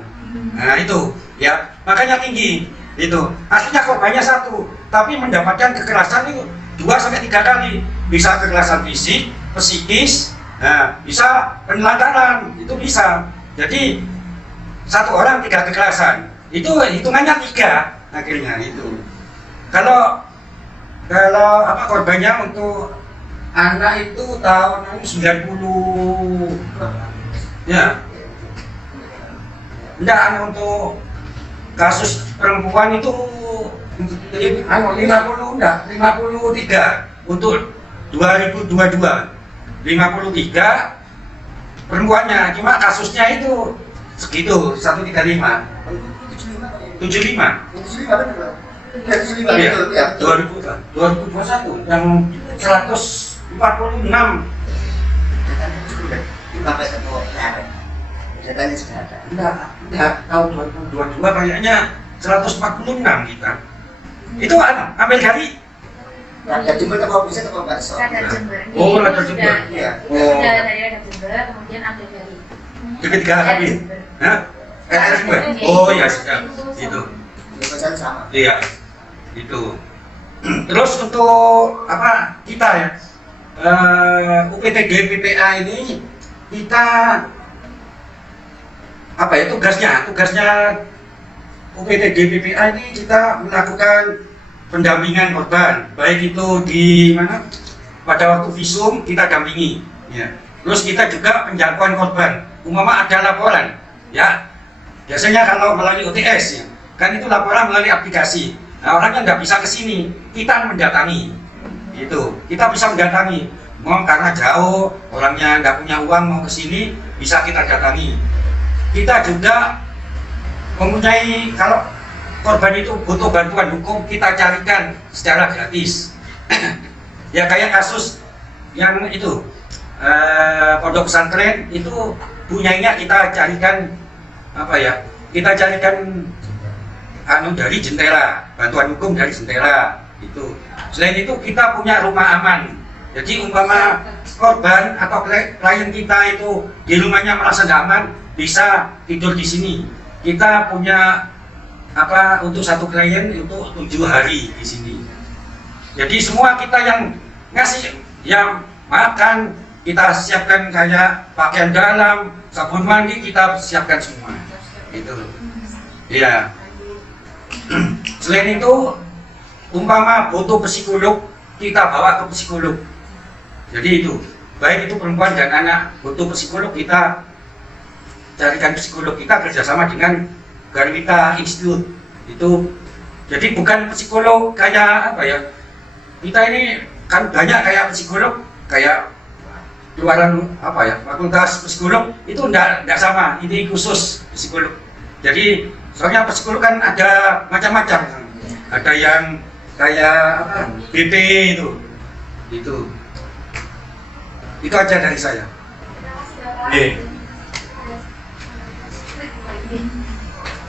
Nah itu ya makanya tinggi itu. Aslinya korbannya 1, tapi mendapatkan kekerasan itu 2 sampai 3 kali. Bisa kekerasan fisik, psikis, bisa penelantaran, itu bisa. Jadi 1 orang 3 kekerasan, itu hitungannya 3 akhirnya itu. Kalau korbannya untuk anak itu tahun 90 ya. Enggak, untuk kasus perempuan itu 53 untuk 2022 53 perempuannya, cuma kasusnya itu segitu 135 ya 2021 yang 146 Datanya sudah ada. Enggak, tahun 2022 kayaknya 146 kita. Itu ambil dari Radar Jember atau bisa atau bakso? Radar Jember. Oh, Radar Jember. Iya. Sudah dari Radar Jember, kemudian ada dari ketiga kali. Hah? Radar Jember. Oh ya sudah. Itu. Pesan sama. Iya. Itu. Terus untuk kita ya. UPTD PPA ini kita apa ya tugasnya UPTD PPA ini kita melakukan pendampingan korban, baik itu di mana pada waktu visum kita dampingi, ya. Terus kita juga penjangkauan korban, umpama ada laporan, ya. Biasanya kalau melalui OTS, ya, kan itu laporan melalui aplikasi. Nah, orangnya nggak bisa ke sini, kita mendatangi, itu kita bisa mendatangi. Mau karena jauh, orangnya nggak punya uang mau ke sini, bisa kita datangi. Kita juga mempunyai kalau korban itu butuh bantuan hukum, kita carikan secara gratis. Ya kayak kasus yang itu pondok pesantren itu punyanya kita carikan apa ya? Kita carikan dari Jentera, bantuan hukum dari Jentera itu. Selain itu kita punya rumah aman. Jadi umpama korban atau klien kita itu di rumahnya merasa nggak aman, bisa tidur di sini. Kita punya untuk satu klien itu 7 hari di sini. Jadi semua kita yang ngasih, yang makan kita siapkan kayak pakaian dalam, sabun mandi kita siapkan semua. Itu, ya. Selain itu, umpama butuh psikolog, kita bawa ke psikolog. Jadi itu, baik itu perempuan dan anak butuh psikolog, kita carikan psikolog. Kita kerjasama dengan Garwita Institute itu. Jadi bukan psikolog kayak apa ya, kita ini kan banyak kayak psikolog kayak luaran apa ya, fakultas psikolog itu enggak sama, ini khusus psikolog. Jadi soalnya psikolog kan ada macam-macam, ada yang kayak apa, BP itu aja dari saya.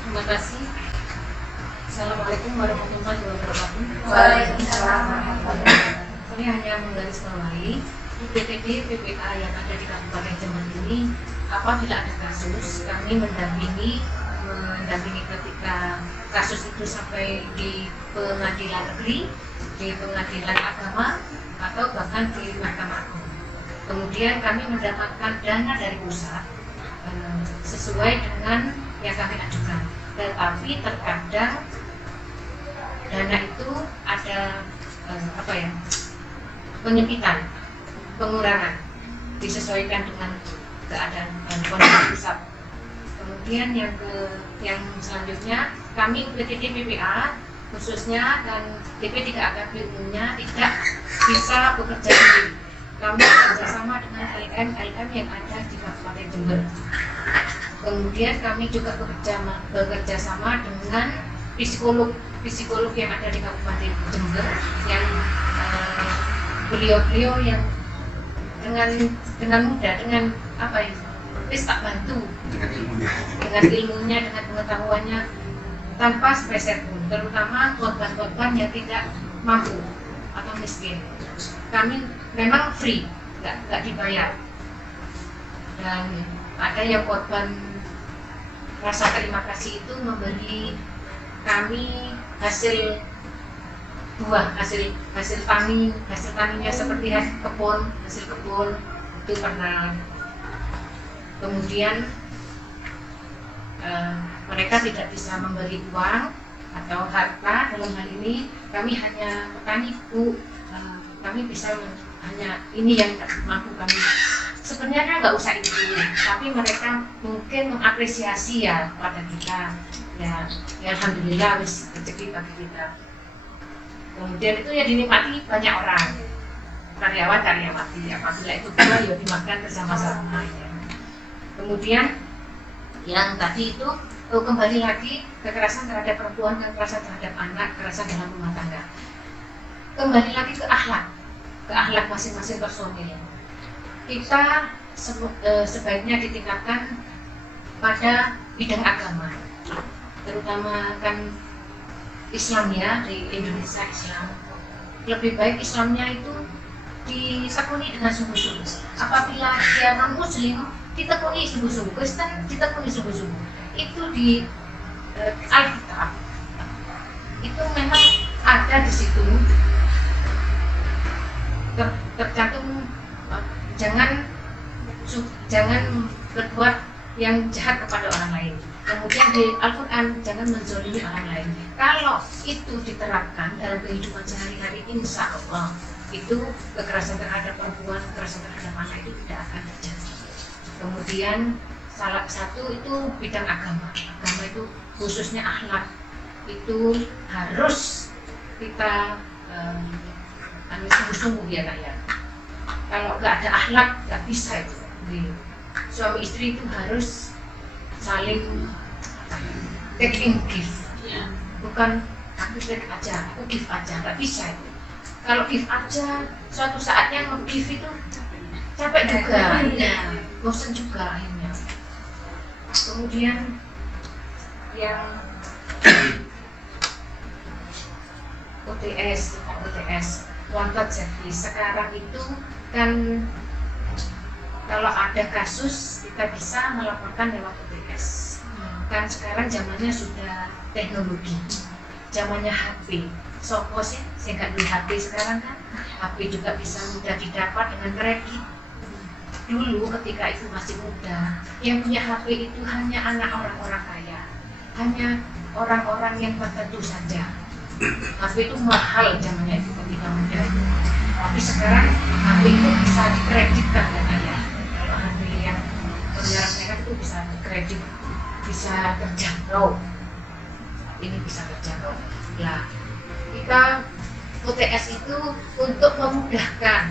Terima kasih. Assalamualaikum warahmatullahi wabarakatuh. Waalaikumsalam. Kami hanya menggarisbawahi UPTD PPA yang ada di Kabupaten Jember ini, apabila ada kasus kami mendampingi ketika kasus itu sampai di pengadilan negeri, di pengadilan agama, atau bahkan di Mahkamah Agung. Kemudian kami mendapatkan dana dari pusat sesuai dengan yang kami ajukan. Tetapi terkadang dana itu ada penyempitan, pengurangan, disesuaikan dengan keadaan kondisi pusat. Kemudian yang selanjutnya kami UPTD PPA khususnya dan DP 3 AKP umumnya tidak bisa bekerja sendiri. Kami bekerjasama dengan LM yang ada di Kabupaten Jember. Kemudian kami juga bekerja sama dengan psikolog yang ada di Kabupaten Jember, yang beliau yang dengan mudah, dengan tak bantu dengan ilmunya, dengan pengetahuannya, tanpa sepeser pun, terutama korban-korban yang tidak mampu atau miskin. Kami memang free, nggak dibayar. Dan ada yang korban rasa terima kasih itu memberi kami hasil buah, hasil taninya seperti hasil kebun itu pernah. Kemudian mereka tidak bisa memberi uang atau harta, dalam hal ini kami hanya petani Bu, kami bisa hanya ini yang mampu kami. Sebenarnya nggak usah itu, tapi mereka mungkin mengapresiasi ya pada kita, ya alhamdulillah wis rezeki bagi kita. Kemudian itu ya dinikmati banyak orang, karyawati, apabila itu pula ya dimakan bersama-sama ya. Kemudian yang tadi itu kembali lagi, kekerasan terhadap perempuan, kekerasan terhadap anak, kekerasan dalam rumah tangga. Kembali lagi ke akhlak masing-masing personil. Kita sebaiknya ditingkatkan pada bidang agama, terutama kan Islam ya, di Indonesia Islam. Lebih baik Islamnya itu ditekuni dengan sungguh-sungguh. Apabila dia non-muslim, ditekuni sungguh-sungguh. Kristen ditekuni sungguh-sungguh. Itu di Alkitab itu memang ada di situ tercantum jangan berbuat yang jahat kepada orang lain. Kemudian di Al-Quran jangan menzolimi orang lain. Kalau itu diterapkan dalam kehidupan sehari-hari, insya Allah itu kekerasan terhadap perempuan, kekerasan terhadap anak itu tidak akan terjadi. Kemudian salah satu itu bidang agama. Agama itu khususnya akhlak itu harus kita sungguh-sungguh ya Kak ya. Kalau nggak ada akhlak nggak bisa itu. Suami istri itu harus saling take and give, bukan aku take aja, aku give aja, nggak bisa itu. Kalau give aja, suatu saatnya nge-give itu capek juga, ya, bosan juga akhirnya. Kemudian yang OTS, wanted service. Sekarang itu kan kalau ada kasus kita bisa melaporkan lewat OTS. Kan sekarang zamannya sudah teknologi, zamannya HP. Sopo sih, saya nggak beli HP sekarang kan. HP juga bisa mudah didapat dengan kredit. Dulu ketika itu masih muda, yang punya HP itu hanya anak orang-orang kaya, hanya orang-orang yang tertentu saja. HP itu mahal zamannya itu ketika muda itu. Tapi sekarang HP itu bisa dikreditkan kan ya. Kalau HP yang berjarak merah itu bisa dikredit, bisa terjangkau. Ini bisa terjangkau. Nah, kita OTS itu untuk memudahkan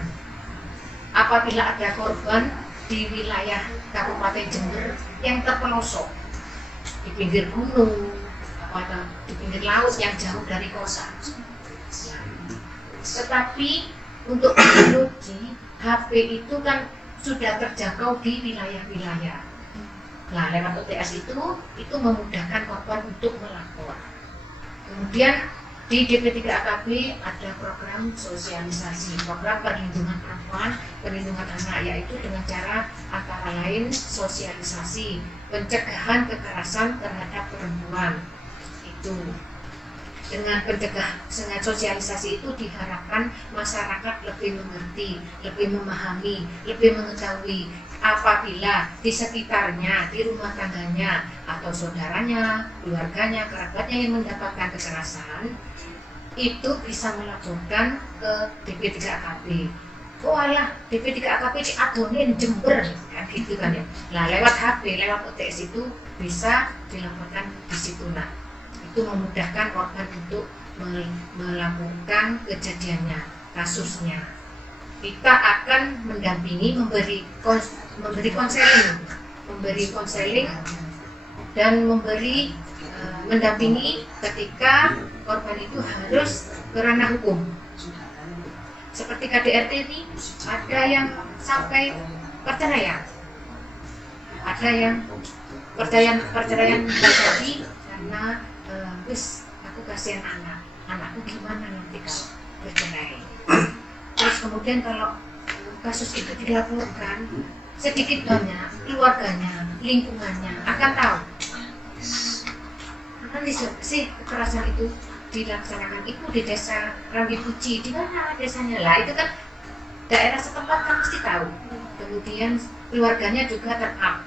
apabila ada korban di wilayah Kabupaten Jember yang terpelosok di pinggir gunung atau di pinggir laut yang jauh dari kota. Tetapi untuk teknologi HP itu kan sudah terjangkau di wilayah-wilayah. Nah, lewat OTS itu memudahkan korban untuk melapor. Kemudian di DP3AKB ada program sosialisasi, program perlindungan perempuan, perlindungan anak, yaitu dengan cara antara lain sosialisasi, pencegahan kekerasan terhadap perempuan. Itu dengan sosialisasi itu diharapkan masyarakat lebih mengerti, lebih memahami, lebih mengetahui apabila di sekitarnya, di rumah tangganya atau saudaranya, keluarganya, kerabatnya yang mendapatkan kekerasan, itu bisa melaporkan ke DP3AKB. Oh alah, DP3AKB di Adonin, Jember, kan gitu kan ya. Nah, lewat HP, lewat OTS itu bisa dilaporkan di situ. Nah, itu memudahkan korban untuk melaporkan kejadiannya, kasusnya. Kita akan mendampingi, memberi konseling dan mendampingi ketika korban itu harus ke ranah hukum. Seperti KDRT ini ada yang sampai perceraian, ada yang perceraian terjadi karena aku kasihan anakku gimana nanti kalau bercerai. Terus kemudian kalau kasus itu dilaporkan, sedikit banyak keluarganya, lingkungannya akan tahu. Nanti sih kekerasan itu dilaksanakan itu di desa Rambipuci, di mana desanya lah, itu kan daerah setempat kan mesti tahu. Kemudian keluarganya juga ter-up.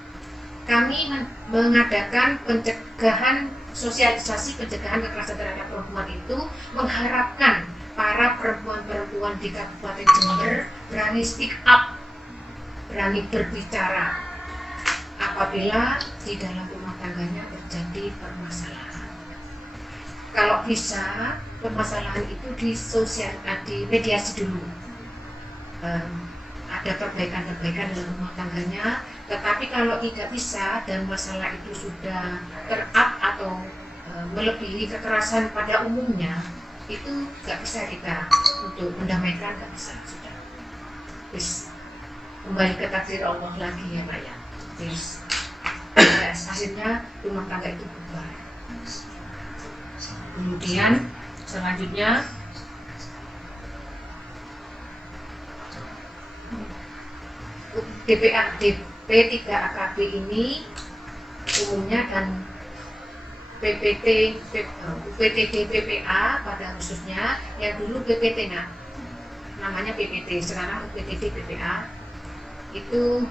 Kami mengadakan pencegahan, sosialisasi pencegahan kekerasan terhadap perempuan itu mengharapkan para perempuan-perempuan di Kabupaten Jember berani speak up, berani berbicara apabila di dalam rumah tangganya terjadi permasalahan. Kalau bisa permasalahan itu dimediasi dulu. Ada perbaikan-perbaikan dalam rumah tangganya, tetapi kalau tidak bisa dan masalah itu sudah ter-up atau melebihi kekerasan pada umumnya, itu nggak bisa kita untuk mendamaikan, nggak bisa, sudah. Terus kembali ke takdir Allah lagi ya Pak ya. Terus akhirnya rumah tangga itu bubar. Kemudian selanjutnya DP3AKB ini umumnya dan UPTD PPA pada khususnya yang dulu PPT namanya PPT, sekarang PPT BPA itu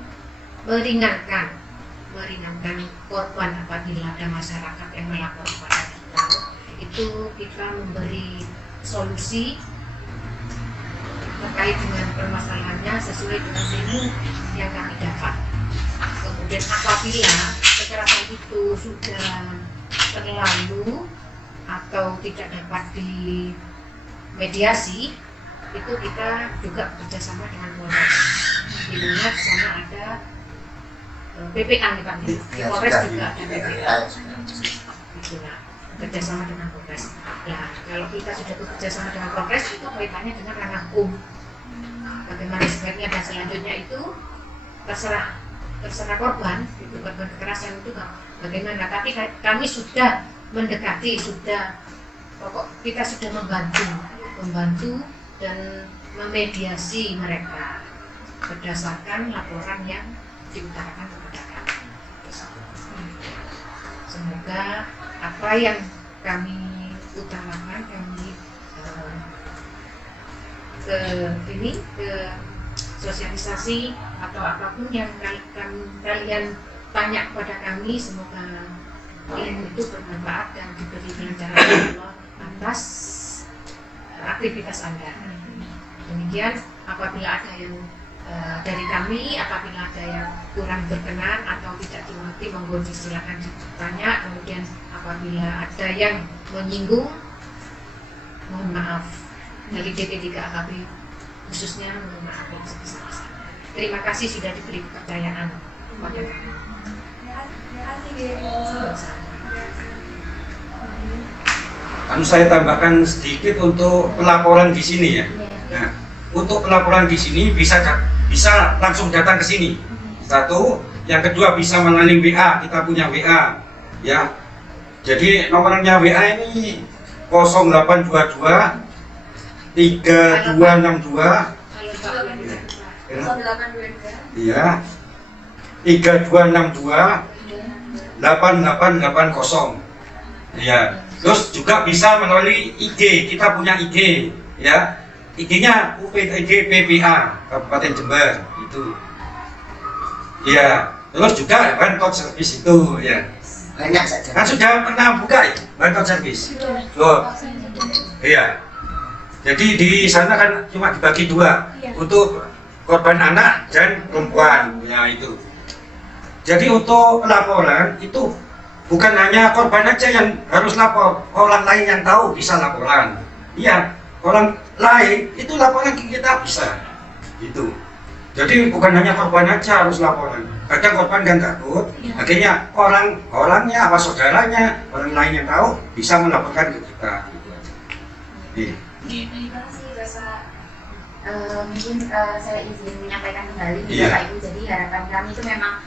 meringankan korban apabila ada masyarakat yang melapor kepada kita. Itu kita memberi solusi terkait dengan permasalahannya sesuai dengan menu yang kami dapat. Kemudian apabila kekerasan itu sudah terlalu atau tidak dapat dimediasi, itu kita juga bekerjasama dengan Polres. Di mana di sana ada PPA nih Pak, di Polres juga ada PPA. Gitu, nah, bekerjasama dengan Polres. Ya, kalau kita sudah bekerjasama dengan Polres itu kaitannya dengan ranah hukum. Bagaimana sebaiknya dan selanjutnya itu terserah korban, itu korban kekerasan itu bagaimana. Tapi kami sudah mendekati, kita sudah membantu dan memediasi mereka berdasarkan laporan yang diutarakan kepada kami. Semoga apa yang kami utarakan, kami ke sosialisasi atau apapun yang kalian tanya kepada kami, semoga ilmu itu bermanfaat dan diberi kelancaran Allah atas aktivitas Anda. Demikian, apabila ada yang dari kami, apabila ada yang kurang berkenan atau tidak dimengerti, monggo silakan ditanya. Kemudian apabila ada yang menyinggung, mohon maaf dari DP3 AKP khususnya, mohon maaf yang sebesar-besarnya. Terima kasih sudah diberi kepercayaan kepada kami. Saya tambahkan sedikit untuk pelaporan di sini ya. Nah, untuk pelaporan di sini bisa langsung datang ke sini. Satu, yang kedua bisa melalui WA, kita punya WA ya. Jadi nomornya WA ini 0822 3262 iya 3262 8880 ya. Terus juga bisa melalui IG, kita punya IG ya. IG-nya UPTG PPA Kabupaten Jember itu. Ya, terus juga one code service itu ya. Banyak saja. Kan sudah pernah buka ya one code service. Oh. Iya. Jadi di sana kan cuma dibagi dua untuk korban anak dan perempuan ya itu. Jadi untuk pelaporan itu bukan hanya korban aja yang harus lapor, orang lain yang tahu bisa laporan. Iya, orang lain itu laporan kita bisa, gitu. Jadi bukan hanya korban aja harus laporan. Kadang korban kan takut, akhirnya orangnya, apa saudaranya, orang lain yang tahu bisa melaporkan ke kita. Gitu aja. Iya. Terima kasih Bapak. Mungkin saya izin menyampaikan kembali Iya. Bapak Ibu. Jadi harapan kami itu memang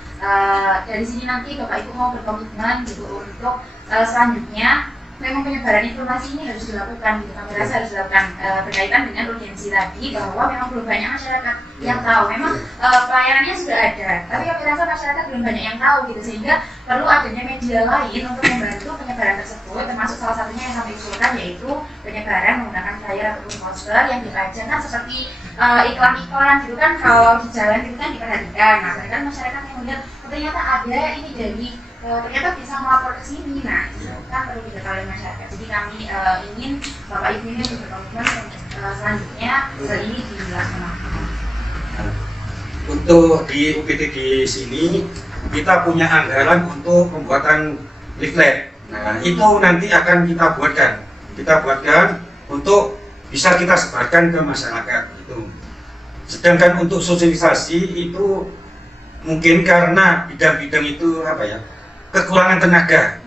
dari sini nanti Bapak Ibu mau berkomitmen gitu untuk selanjutnya memang penyebaran informasi ini harus dilakukan gitu. Kami rasa harus dilakukan berkaitan dengan urgensi tadi bahwa memang belum banyak masyarakat yang tahu. Memang pelayanannya sudah ada, tapi kami rasa masyarakat belum banyak yang tahu gitu, sehingga perlu adanya media lain untuk membantu penyebaran tersebut, termasuk salah satunya yang kami usulkan yaitu penyebaran menggunakan flyer ataupun poster yang dipajang kan seperti iklan-iklan gitu kan, kalau di jalan gitu kan diperhatikan. Nah, kan masyarakat yang melihat ternyata ada ini dari ternyata bisa melapor ke sini. Nah, itu kan perlu diketahui masyarakat. Jadi kami ingin Bapak Ibu ini berkomitmen selanjutnya hal ini dilaksanakan. Untuk di UPTG sini kita punya anggaran untuk pembuatan leaflet. Nah, itu nanti akan kita buatkan untuk bisa kita sebarkan ke masyarakat itu. Sedangkan untuk sosialisasi itu mungkin karena bidang-bidang itu apa ya, kekurangan tenaga.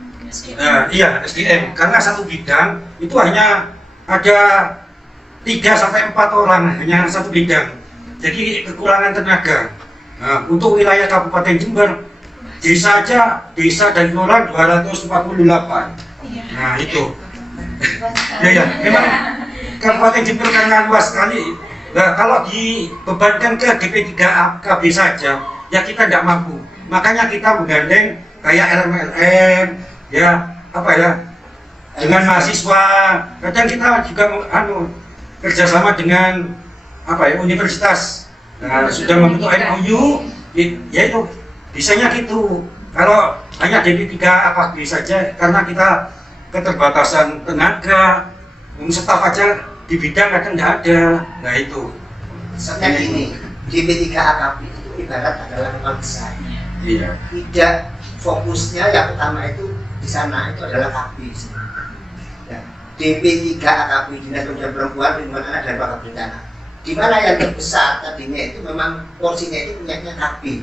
Iya, SDM. Karena satu bidang itu hanya ada 3-4 orang hanya satu bidang. Jadi kekurangan tenaga. Nah, untuk wilayah Kabupaten Jember, desa dan kelurahan 248. Nah, itu. Ya, memang Kabupaten Jember karena luas sekali. Nah, kalau dibebankan ke DP3 AKB saja, ya kita tidak mampu. Makanya kita menggandeng kayak LMLM, ya apa ya, dengan mahasiswa. Kadang kita juga kerjasama dengan universitas sudah membentuk MOU, yaitu desainnya gitu. Kalau hanya DP3 AKB saja, karena kita keterbatasan tenaga, staf aja di bidang kadang nggak ada. Nah itu. Soalnya gini, DP3 AKB itu ibarat adalah bangsa. Iya. Tidak fokusnya yang utama itu di sana, itu adalah KB. Ya. DP3 AKB Dinas Pemberdayaan Perempuan, Perlindungan Anak dan Keluarga Berencana. Di mana yang terbesar tadinya itu memang porsinya itu punyanya KB.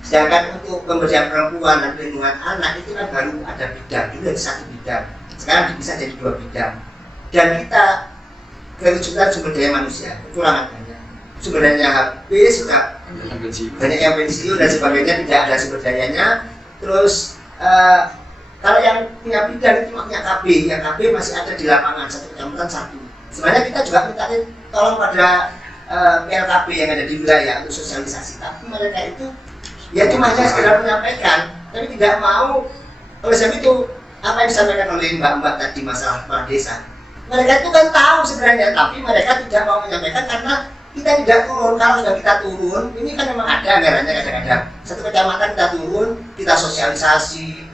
Sedangkan untuk pemberdayaan perempuan dan perlindungan anak itu kan baru ada bidang, dulu ada satu bidang, sekarang bisa jadi 2 bidang. Dan kita kewujudan sumber daya manusia kekurangan banyak. Sumber dayanya habis, sudah banyak yang pensiun dan sebagainya, tidak ada sumber dayanya. Terus kalau yang punya bidang itu punya KB, yang KB masih ada di lapangan, satu kecamatan satu. Sebenarnya kita juga minta tolong pada PLKB yang ada di wilayah untuk sosialisasi, tapi mereka itu ya cuma hanya sekedar menyampaikan, tapi tidak mau. Oleh sebab itu, apa yang disampaikan oleh mbak-mbak tadi masalah kepala desa, mereka itu kan tahu sebenarnya, tapi mereka tidak mau menyampaikan karena kita tidak turun. Kalau sudah kita turun, ini kan memang ada anggarannya kadang-kadang. Satu kecamatan kita turun, kita sosialisasi,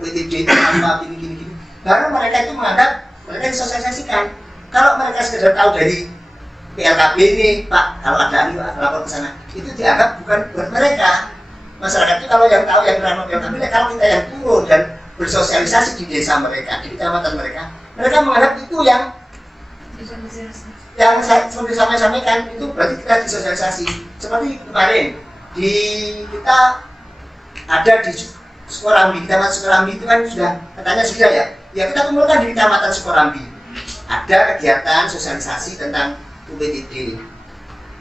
WTD apa, gini-gini. Baru mereka itu menganggap, mereka disosialisasikan. Kalau mereka sekedar tahu dari PLKB ini, Pak, kalau ada lapor ke sana, itu dianggap bukan buat mereka. Masyarakat itu kalau yang tahu yang ramah PLKB, kalau kita yang turun dan bersosialisasi di desa mereka, di kecamatan mereka menganggap itu yang saya seperti sampaikan itu berarti kita disosialisasi. Seperti kemarin kita ada di Sukorambi, kecamatan Sukorambi itu kan katanya sudah ya kita kumpulkan di kecamatan Sukorambi. Ada kegiatan sosialisasi tentang UPTD.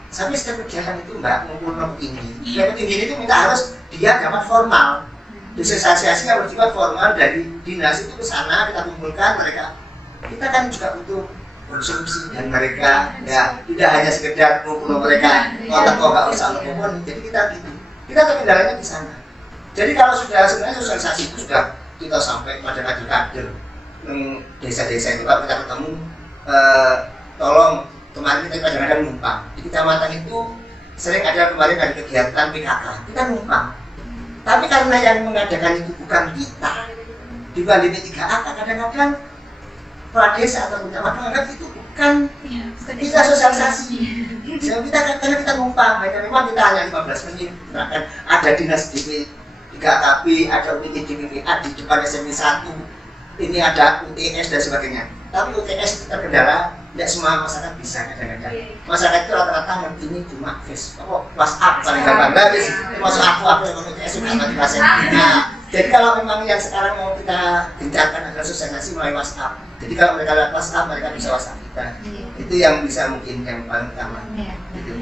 Sampai setiap kegiatan itu mbak ngumpul tinggi. Yang tinggi itu minta harus dia dapat formal. Sosialisasi yang bersifat formal dari dinas itu ke sana kita kumpulkan mereka. Kita kan juga butuh konsumsi dan mereka ya tidak hanya sekedar ngumpul mereka atau nggak usah ngumpul. Jadi kita gitu. Kita kendalanya di sana. Jadi kalau sudah sebenarnya sosialisasi itu sudah kita sampai pada kader-kader desa-desa itu kalau kita ketemu tolong. Kemarin kita kadang-kadang numpang di kecamatan itu sering ada kemarin ada kegiatan PKK, kita numpang. Tapi karena yang mengadakan itu bukan kita, di Bali P3AK kadang-kadang kepala desa atau kecamatan menganggap itu bukan kita sosialisasi. Karena kita numpang, memang kita hanya 15 menit. Bahkan ada dinas DP3KB, ada UTD DPPA di depan SMP 1, ini ada UTS dan sebagainya. Tapi UTS terkendala, tidak semua masyarakat bisa kadang-kadang. Masyarakat itu rata-rata ngerti ini cuma WhatsApp paling gampang. Termasuk aku yang UTS juga nggak dirasain. Jadi kalau memang yang sekarang mau kita gencarkan adalah sosialisasi melalui WhatsApp. Jadi kalau mereka lihat WhatsApp, mereka bisa WhatsApp kita. Itu yang bisa mungkin yang paling utama. Gitu.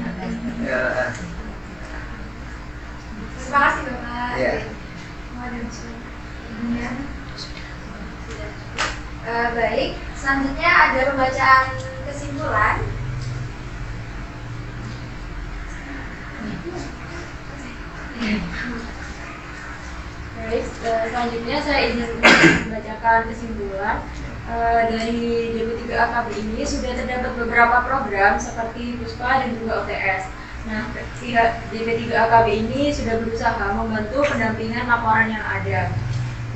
Terima kasih Bapak. Baik, selanjutnya ada pembacaan kesimpulan. Baik, selanjutnya saya izin membacakan kesimpulan. Dari DP3AKB ini sudah terdapat beberapa program seperti Puspa dan juga OTS. Nah, pihak DP3AKB ini sudah berusaha membantu pendampingan laporan yang ada.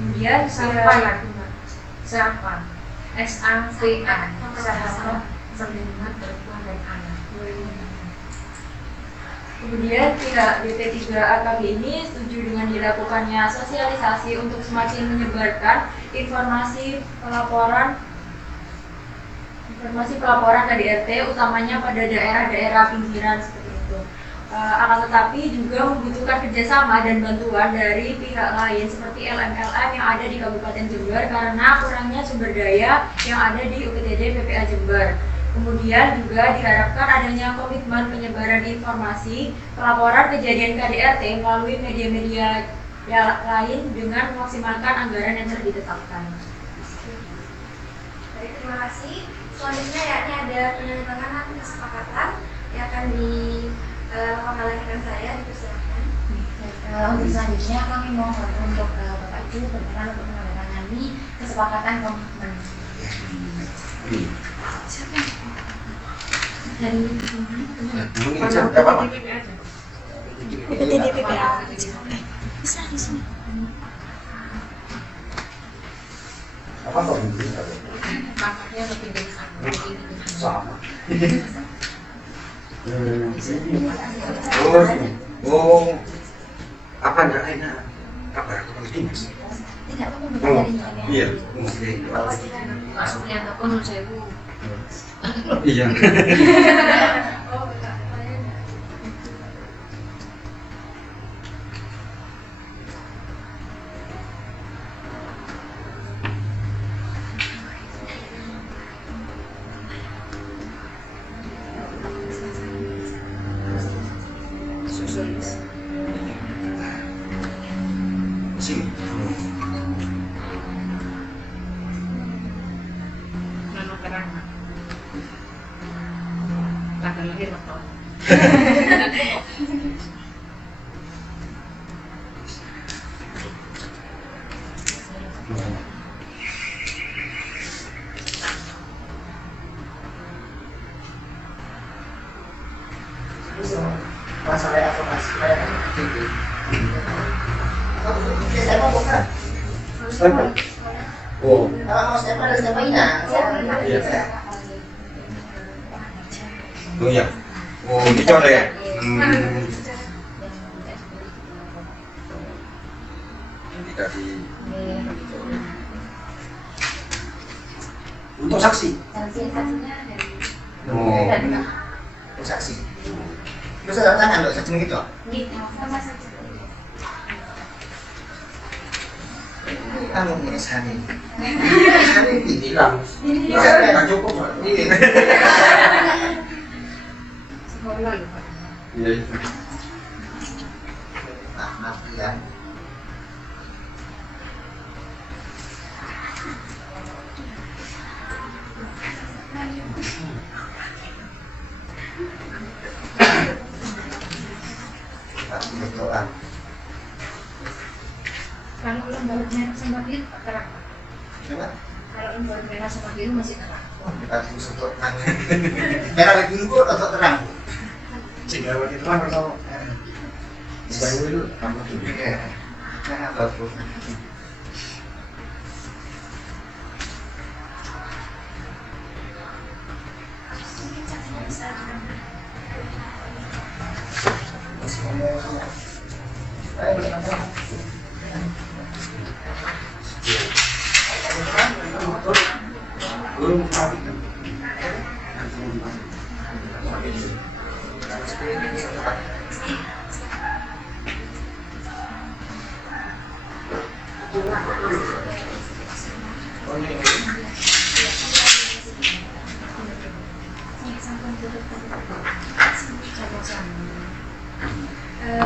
Kemudian Siapa? SAPA, Sahabat Perlindungan Perempuan dan Anak. Kemudian pihak DP3AKB ini setuju dengan dilakukannya sosialisasi untuk semakin menyebarkan informasi pelaporan KDRT utamanya pada daerah-daerah pinggiran seperti itu. Akan tetapi juga membutuhkan kerjasama dan bantuan dari pihak lain seperti LMLM yang ada di Kabupaten Jember karena kurangnya sumber daya yang ada di UPTD PPA Jember. Kemudian juga diharapkan adanya komitmen penyebaran informasi pelaporan kejadian KDRT melalui media-media lain dengan memaksimalkan anggaran yang telah ditetapkan. Baik, terima kasih. Selanjutnya yakni ada penandatanganan kesepakatan yang akan dilakukan oleh rekan saya, dipersilakan. Untuk selanjutnya kami mohon untuk Bapak Ibu berkenan untuk menandatangani kesepakatan komitmen. Dan Ini jam berapa, Pak? DPP aja. PPT DPPA. Bisa di sini. Apa kok begini? Pangkatnya lebih dari satu. Sama. Oh, apa enggak enak? Kabar aku penting. Tidak apa-apa dari Iya, mungkin. Maksudnya apa menurut saya bu? Iya. Sini. Nama terang. Tanggal lahir atau? Masalah advokasi saya kan gitu. Saya mau bukan. Stempel. Oh. Kalau mau stempel ada stempelnya. Iya. Oh iya. Oh dicoret. Tidak di. Untuk saksi. Saksinya dari Oh. Untuk saksi. Terus ada tangan loh, saksi gitu. sama saksi. Anu ini Sani. Sani bilang. Nggak cukup. Iya. Sekolah lupa. Iya itu. Maaf ya. Berdoa. Kalau lembaga merah sama biru terang. Coba. Kalau lembaga merah sama biru masih terang. Kita harus untuk nanya. Merah lagi dulu atau terang? Sehingga waktu itu kan kalau sebagai dulu kamu dulu. Iya. Nah, bagus.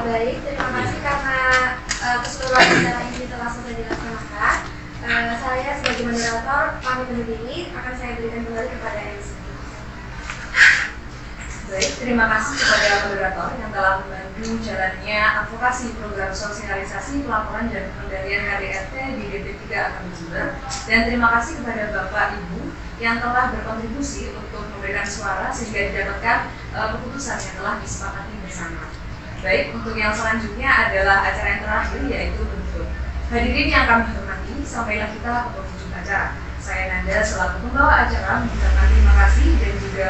Baik, terima kasih karena keseluruhan acara ini telah selesai dilaksanakan. Saya sebagai moderator pamit undur diri, akan saya berikan kembali kepada MC. Baik, terima kasih kepada moderator yang telah membantu jalannya advokasi program sosialisasi pelaporan dan pengendalian KDRT di DP3 Akademi Jember. Dan terima kasih kepada Bapak Ibu yang telah berkontribusi untuk memberikan suara sehingga didapatkan keputusan yang telah disepakati bersama. Baik, untuk yang selanjutnya adalah acara yang terakhir yaitu penutup. Hadirin yang kami hormati, sampailah kita ke penghujung acara. Saya Nanda selaku pembawa acara mengucapkan terima kasih dan juga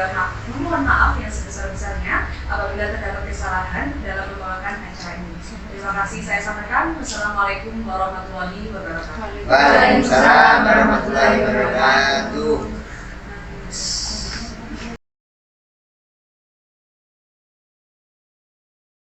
mohon maaf yang sebesar-besarnya apabila terdapat kesalahan dalam membawakan acara ini. Terima kasih saya sampaikan. Wassalamualaikum warahmatullahi wabarakatuh. Waalaikumsalam warahmatullahi wabarakatuh.